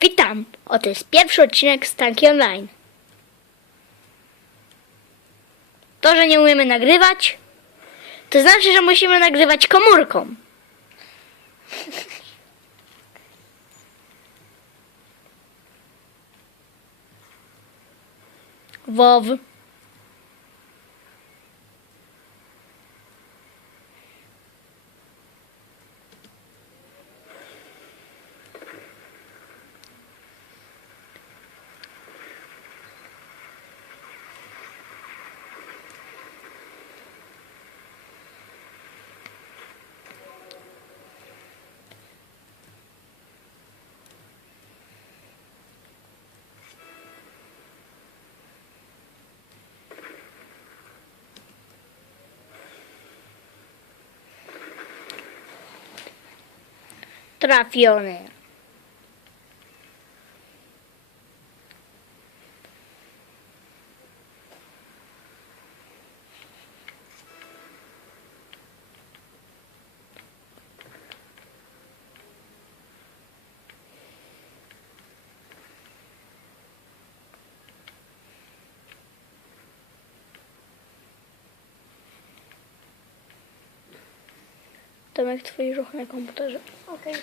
Witam! Oto jest pierwszy odcinek z Tanki Online. To, że nie umiemy nagrywać, to znaczy, że musimy nagrywać komórką. WoW. fotografione. Tomek, twój ruch na komputerze. Okej.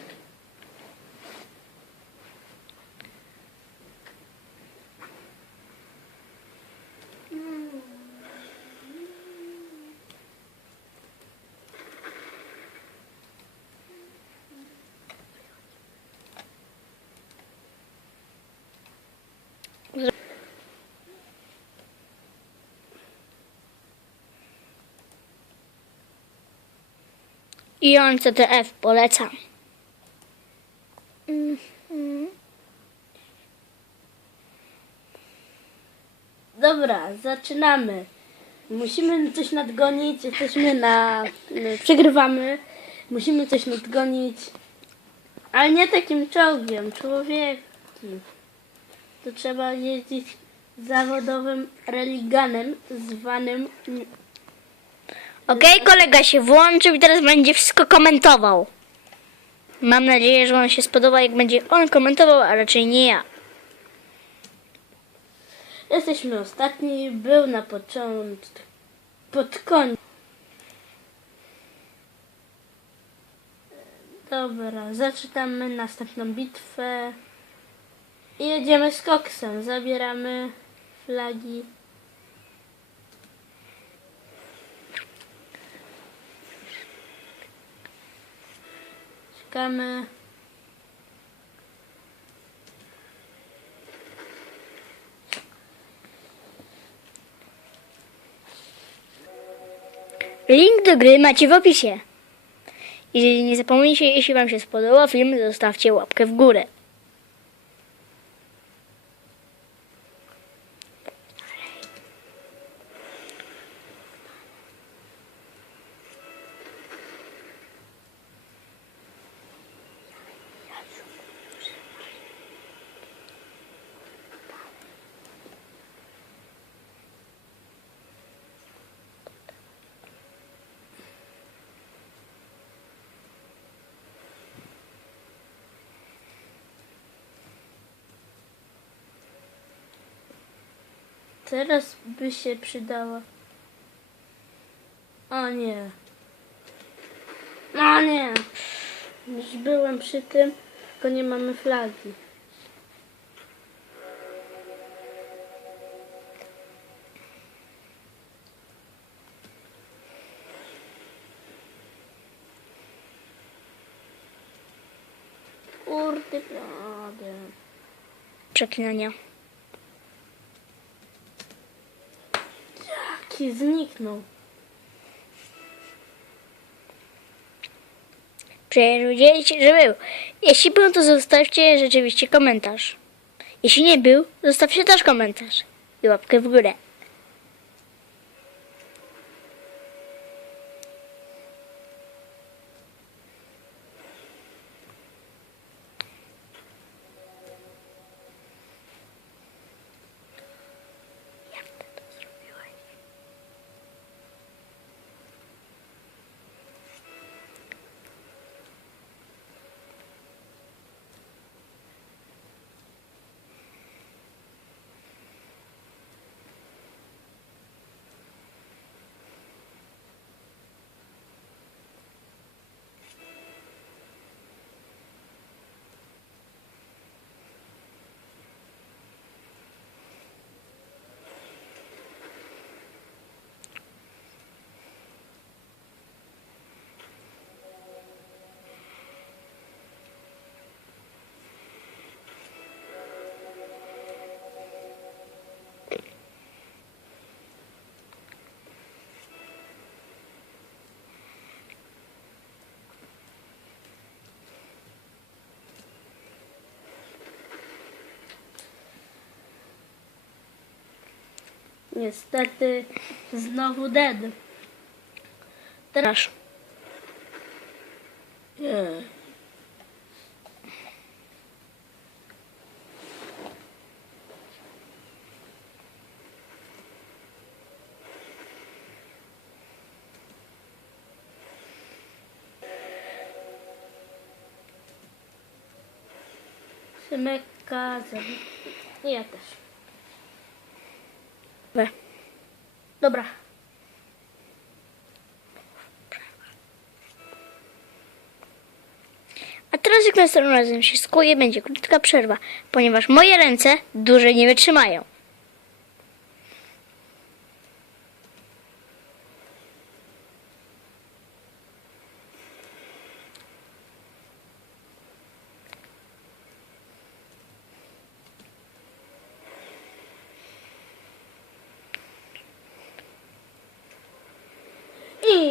I on CTF polecam. Dobra, zaczynamy. Musimy coś nadgonić, jesteśmy na... Przegrywamy. Musimy coś nadgonić. Ale nie takim czołgiem, człowiekiem. To trzeba jeździć zawodowym religanem zwanym... Okej, kolega się włączył i teraz będzie wszystko komentował. Mam nadzieję, że on się spodoba, jak będzie on komentował, a raczej nie ja. Jesteśmy ostatni, był na początku, pod koniec. Dobra, zaczynamy następną bitwę. I jedziemy z koksem, zabieramy flagi. Czekamy. Link do gry macie w opisie. I nie zapomnijcie, jeśli Wam się spodobał film, zostawcie łapkę w górę. Teraz by się przydała. O nie. O nie. Już byłem przy tym, tylko nie mamy flagi. Kurde. Przeklinania. Jaki zniknął. Przejrzyjcie, że był. Jeśli był, to zostawcie rzeczywiście komentarz. Jeśli nie był, zostawcie też komentarz i łapkę w górę. Niestety znowu dead. Teraz... Nie. Symeka. I ja też. Dobra. A teraz jak następnym razem się skuje, będzie krótka przerwa, ponieważ moje ręce dłużej nie wytrzymają.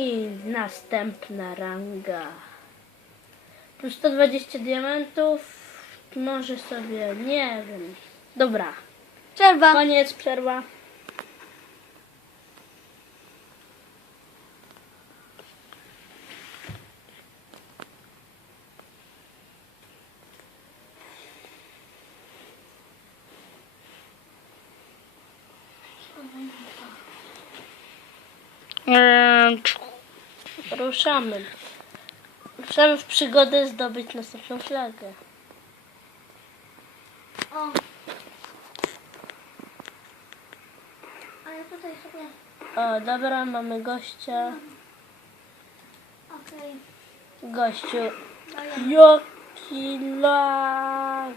I następna ranga. Plus 120 diamentów. Może sobie, nie wiem. Dobra. Przerwa. Koniec, przerwa. Eee, Ruszamy. Ruszamy w przygodę zdobyć następną flagę. O. A ja tutaj sobie. O, dobra, mamy gościa. Okej. Gościu. Jaki lag.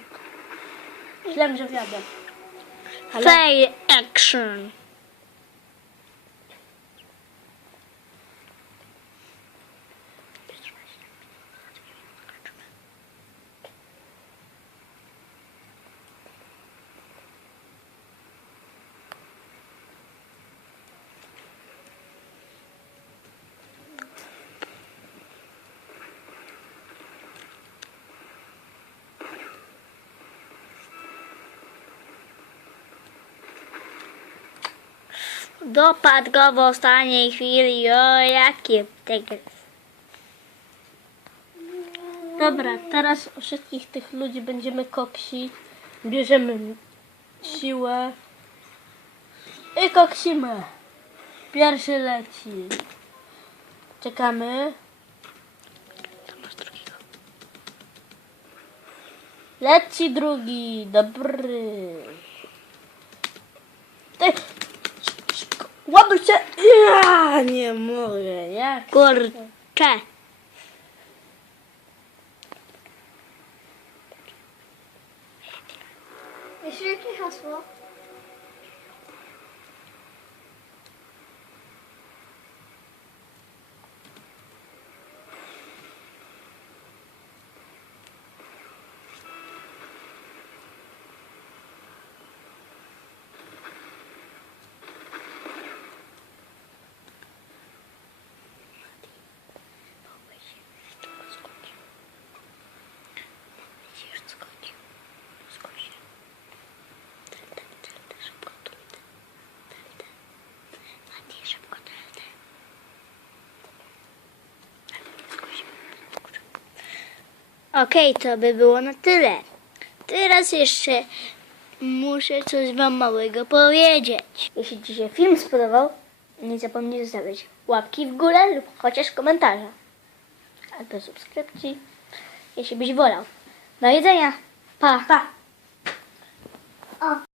Myślałem, że wiadę. Ale Fail action. Dopadł go w ostatniej chwili. O, jakie tego. Dobra, teraz wszystkich tych ludzi będziemy koksić. Bierzemy siłę. I koksimy. Pierwszy leci. Czekamy. Leci drugi. Dobry. Ty. Ładuj się. Ja nie mogę. Jak? Kurcze. Jeszcze jakie hasło? Okej, to by było na tyle. Teraz jeszcze muszę coś wam małego powiedzieć. Jeśli ci się film spodobał, nie zapomnij zostawić łapki w górę lub chociaż komentarza. Albo subskrypcji, jeśli byś wolał. Do widzenia. Pa. pa.